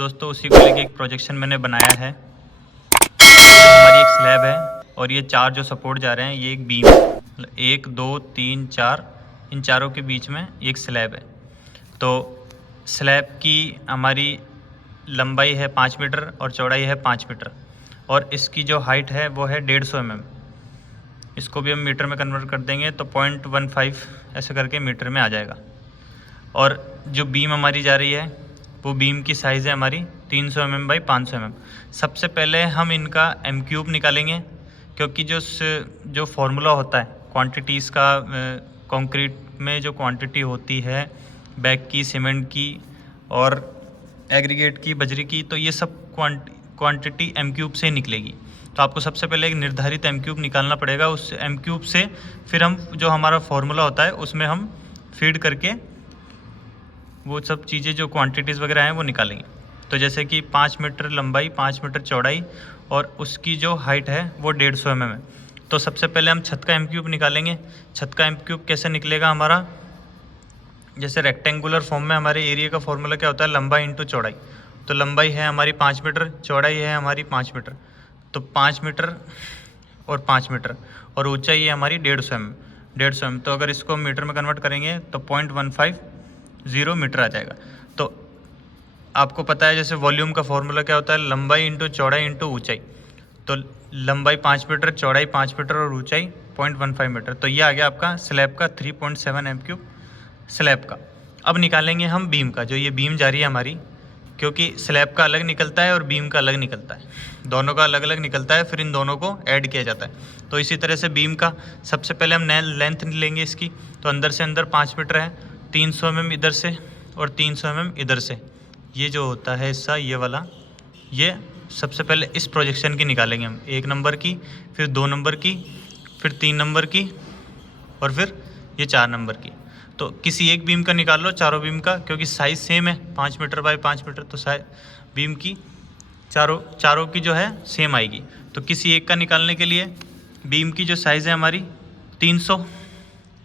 दोस्तों उसी को लेके एक प्रोजेक्शन मैंने बनाया है। हमारी एक स्लैब है और ये चार जो सपोर्ट जा रहे हैं ये एक बीम है। 1 2 3 4 इन चारों के बीच में एक स्लैब है। तो स्लैब की हमारी लंबाई है 5 मीटर और चौड़ाई है 5 मीटर और इसकी जो हाइट है वो है 150 mm। इसको भी हम मीटर में कन्वर्ट कर देंगे तो 0.15 ऐसे करके मीटर में आ जाएगा। और जो बीम हमारी जा रही है वो बीम की साइज़ है हमारी 300 mm बाई 500 mm। सबसे पहले हम इनका एम क्यूब निकालेंगे, क्योंकि जो फार्मूला होता है क्वांटिटीज़ का, कंक्रीट में जो क्वांटिटी होती है बैग की, सीमेंट की और एग्रीगेट की, बजरी की, तो ये सब क्वांटिटी एम क्यूब से निकलेगी। तो आपको सबसे पहले एक निर्धारित एम क्यूब निकालना पड़ेगा। उस एम क्यूब से फिर हम जो हमारा फार्मूला होता है उसमें हम फीड करके वो सब चीज़ें जो क्वांटिटीज़ वगैरह हैं वो निकालेंगे। तो जैसे कि 5 मीटर लंबाई, 5 मीटर चौड़ाई और उसकी जो हाइट है वो 150 mm है। तो सबसे पहले हम छत का एम क्यूब निकालेंगे। छत का एम क्यूब कैसे निकलेगा हमारा, जैसे रेक्टेंगुलर फॉर्म में हमारे एरिया का फॉर्मूला क्या होता है, लंबाई इंटू चौड़ाई। तो लंबाई है हमारी 5 मीटर, चौड़ाई है हमारी 5 मीटर, तो 5 मीटर और 5 मीटर और ऊंचाई है हमारी 150 mm। 150 mm तो अगर इसको मीटर में कन्वर्ट करेंगे तो 0.150 मीटर आ जाएगा। तो आपको पता है जैसे वॉल्यूम का फॉर्मूला क्या होता है, लंबाई इंटू चौड़ाई इंटू ऊंचाई। तो लंबाई 5 मीटर, चौड़ाई 5 मीटर और ऊंचाई 0.15 मीटर। तो ये आ गया आपका स्लैब का 3.7 एम क्यूब स्लैब का। अब निकालेंगे हम बीम का। जो ये बीम जा रही है हमारी, क्योंकि स्लैब का अलग निकलता है और बीम का अलग निकलता है, दोनों का अलग अलग निकलता है, फिर इन दोनों को ऐड किया जाता है। तो इसी तरह से बीम का सबसे पहले हम लेंथ लेंगे इसकी। तो अंदर से अंदर 5 मीटर है, 300 mm इधर से और 300 mm इधर से। ये जो होता है हिस्सा, ये वाला, ये सबसे पहले इस प्रोजेक्शन की निकालेंगे हम। 1 नंबर की, फिर 2 नंबर की, फिर 3 नंबर की और फिर ये 4 नंबर की। तो किसी एक बीम का निकाल लो, चारों बीम का, क्योंकि साइज़ सेम है 5 मीटर बाई 5 मीटर। तो बीम की चारों की जो है सेम आएगी। तो किसी एक का निकालने के लिए बीम की जो साइज़ है हमारी 300,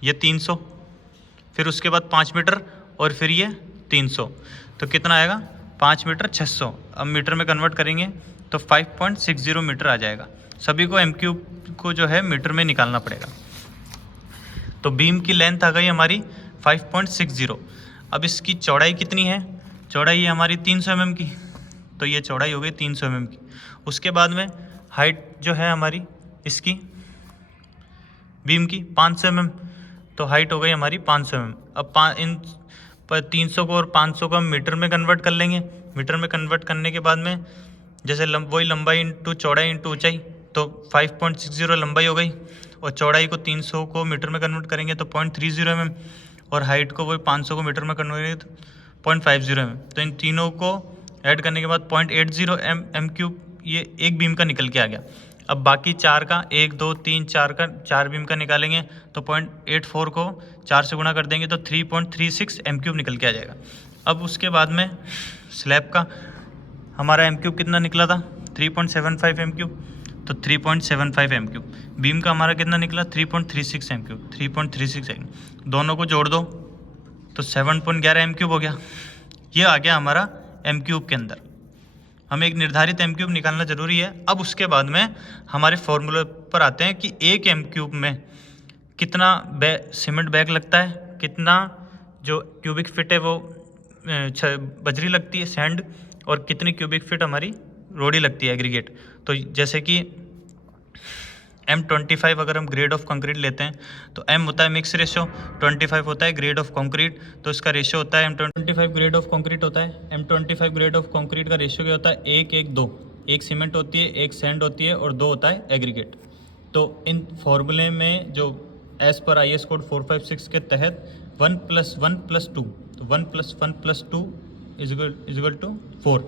ये 300, फिर उसके बाद 5 मीटर और फिर ये 300, तो कितना आएगा 5 मीटर 600। अब मीटर में कन्वर्ट करेंगे तो 5.60 मीटर आ जाएगा। सभी को एम क्यूब को जो है मीटर में निकालना पड़ेगा। तो बीम की लेंथ आ गई हमारी 5.60। अब इसकी चौड़ाई कितनी है, चौड़ाई है हमारी 300 mm की, तो ये चौड़ाई हो गई 300 mm की। उसके बाद में हाइट जो है हमारी इसकी बीम की 500 mm, तो हाइट हो गई हमारी 500 mm। अब इन पर 300 को और 500 को हम मीटर में कन्वर्ट कर लेंगे। मीटर में कन्वर्ट करने के बाद में जैसे वही लंबाई इंटू चौड़ाई इंटू ऊंचाई, तो 5.60 लंबाई हो गई और चौड़ाई को 300 को मीटर में कन्वर्ट करेंगे तो 0.30 mm और हाइट को वही 500 को मीटर में कन्वर्ट करेंगे तो 0.50 mm। तो इन तीनों को ऐड करने के बाद 0.80 एम क्यूब ये एक बीम का निकल के आ गया। अब बाकी 4 का 1 2 3 4 का 4 बीम का निकालेंगे तो 0.84 को 4 से गुणा कर देंगे तो 3.36 एम क्यूब निकल के आ जाएगा। अब उसके बाद में स्लैब का हमारा एम क्यूब कितना निकला था, 3.75 एम क्यूब, तो 3.75 एम क्यूब। बीम का हमारा कितना निकला, 3.36 एम क्यूब, 3.36 एम। दोनों को जोड़ दो तो 7.11 एम क्यूब हो गया। ये आ गया हमारा एम क्यूब के अंदर। हमें एक निर्धारित एम क्यूब निकालना ज़रूरी है। अब उसके बाद में हमारे फॉर्मूले पर आते हैं कि एक एम क्यूब में कितना सीमेंट बैग लगता है, कितना जो क्यूबिक फिट है वो बजरी लगती है, सैंड, और कितनी क्यूबिक फिट हमारी रोड़ी लगती है, एग्रीगेट। तो जैसे कि M25 अगर हम ग्रेड ऑफ कंक्रीट लेते हैं तो M होता है मिक्स रेशो, 25 होता है ग्रेड ऑफ कंक्रीट, तो इसका रेशो होता है M25 ग्रेड ऑफ कंक्रीट होता है। M25 ग्रेड ऑफ कंक्रीट का रेशो क्या होता है, 1:1:2। एक सीमेंट होती है, एक सैंड होती है और 2 होता है एग्रीगेट। तो इन फॉर्मूले में जो एज पर IS कोड 456 के तहत 1+1+2, तो 1+1+2 इजिकल टू 4।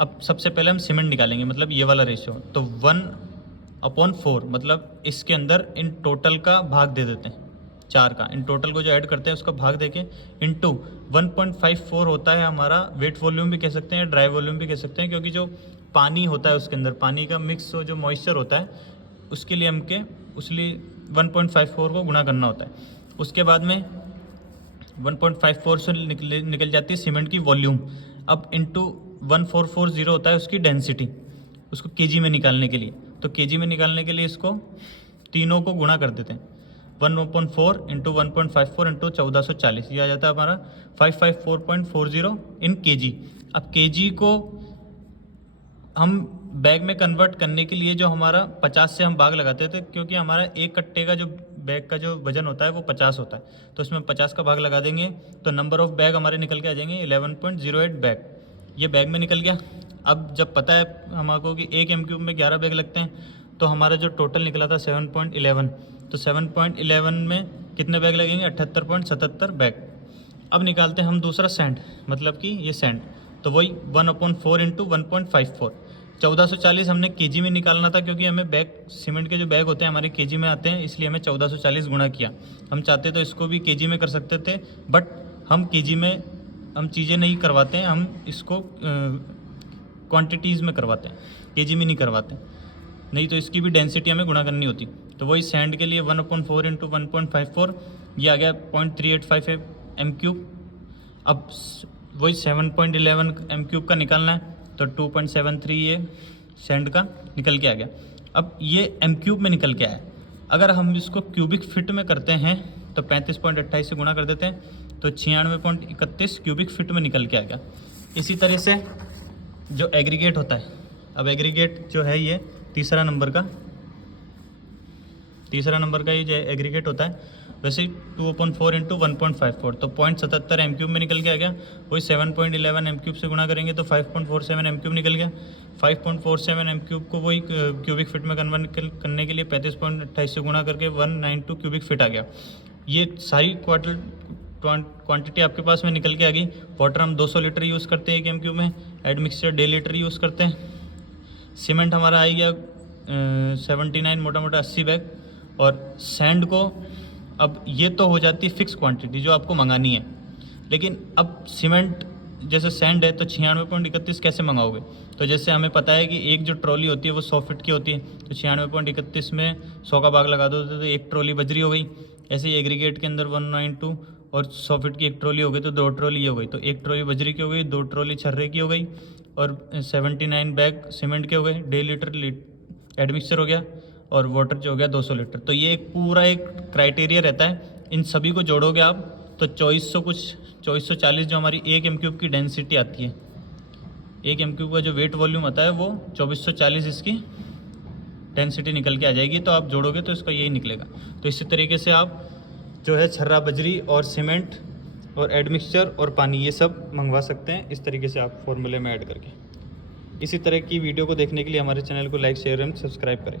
अब सबसे पहले हम सीमेंट निकालेंगे, मतलब ये वाला रेशो, तो 1/4, मतलब इसके अंदर इन टोटल का भाग दे देते हैं, 4 का, इन टोटल को जो ऐड करते हैं उसका भाग देके इनटू 1.54 होता है हमारा वेट वॉल्यूम भी कह सकते हैं, ड्राई वॉल्यूम भी कह सकते हैं, क्योंकि जो पानी होता है उसके अंदर, पानी का मिक्स जो मॉइस्चर होता है उसके लिए उसलिए 1.54 को गुणा करना होता है। उसके बाद में 1.54 से निकल जाती है सीमेंट की वॉल्यूम। अब इंटू 1440 होता है उसकी डेंसिटी, उसको केजी में निकालने के लिए। तो केजी में निकालने के लिए इसको तीनों को गुणा कर देते हैं, 1/4 इंटू 1.54 इंटू 1440, ये आ जाता है हमारा 554.40 इन केजी। अब केजी को हम बैग में कन्वर्ट करने के लिए जो हमारा 50 से हम भाग लगाते थे, क्योंकि हमारा एक कट्टे का जो बैग का जो वजन होता है वो 50 होता है, तो इसमें 50 का भाग लगा देंगे तो नंबर ऑफ़ बैग हमारे निकल के आ जाएंगे 11.08 बैग। ये बैग में निकल गया। अब जब पता है हमको कि एक M³ में 11 बैग लगते हैं, तो हमारा जो टोटल निकला था 7.11, तो 7.11 में कितने बैग लगेंगे, 78.77 बैग। अब निकालते हैं हम दूसरा सैंड, मतलब कि ये सैंड, तो वही 1/4 इंटू 1.54, 1440 हमने केजी में निकालना था, क्योंकि हमें बैग सीमेंट के जो बैग होते हैं हमारे केजी में आते हैं, इसलिए हमें 1440 गुणा किया। हम चाहते तो इसको भी केजी में कर सकते थे, बट हम केजी में हम चीज़ें नहीं करवाते हैं, हम इसको क्वांटिटीज़ में करवाते हैं, केजी में नहीं करवाते, नहीं तो इसकी भी डेंसिटी हमें गुणा करनी होती। तो वही सैंड के लिए 1/4 इंटू 1.54, ये आ गया 0.385 M³। अब वही 7.11 M³ का निकालना है, तो 2.73 ये सैंड का निकल के आ गया। अब ये M³ में निकल के आया, अगर हम इसको क्यूबिक फिट में करते हैं तो 35.28 से गुणा कर देते हैं, तो 96.31 क्यूबिक फिट में निकल के आ गया। इसी तरह से जो एग्रीगेट होता है, अब एग्रीगेट जो है ये तीसरा नंबर का ये जो एग्रीगेट होता है, वैसे 2/4 इंटू 1.54, तो 0.77 M³ में निकल के आ गया। वही 7.11 M³ से गुणा करेंगे तो 5.47 M³ निकल गया। 5.47 M³ को वही क्यूबिक फिट में कन्वर्ट करने के लिए 35.28 से गुणा करके 192 क्यूबिक फिट आ गया। ये सारी क्वांटिटी आपके पास में निकल के आ गई। वाटर हम 200 लीटर यूज़ करते हैं 1 M³ में, एड मिक्सचर 1.5 लीटर यूज़ करते हैं। सीमेंट हमारा आ गया 79 मोटा मोटा 80 बैग। और सैंड को अब ये तो हो जाती है फिक्स क्वांटिटी जो आपको मंगानी है, लेकिन अब सीमेंट जैसे सैंड है तो 96.31 कैसे मंगाओगे। तो जैसे हमें पता है कि एक जो ट्रॉली होती है वो 100 फीट की होती है, तो 96.31 में 100 का भाग लगा दो तो एक ट्रॉली बजरी हो गई। ऐसे ही एग्रीगेट के अंदर 192 और 100 फीट की एक ट्रॉली हो गई तो 2 ट्रॉली हो गई, तो एक ट्रॉली बजरी की हो गई, 2 ट्रॉली छर्रे की हो गई, और 79 बैग सीमेंट के हो गए, 1.5 लीटर एडमिक्सचर हो गया, और वाटर जो हो गया 200 लीटर। तो ये एक पूरा एक क्राइटेरिया रहता है। इन सभी को जोड़ोगे आप तो 2440 जो हमारी 1 M³ की डेंसिटी आती है, 1 M³ का जो वेट वॉल्यूम आता है वो 2440 इसकी डेंसिटी निकल के आ जाएगी। तो आप जोड़ोगे तो इसका यही निकलेगा। तो इसी तरीके से आप जो है छर्रा बजरी और सीमेंट और एडमिक्सचर और पानी ये सब मंगवा सकते हैं, इस तरीके से आप फॉर्मूले में ऐड करके। इसी तरह की वीडियो को देखने के लिए हमारे चैनल को लाइक शेयर एंड सब्सक्राइब करें।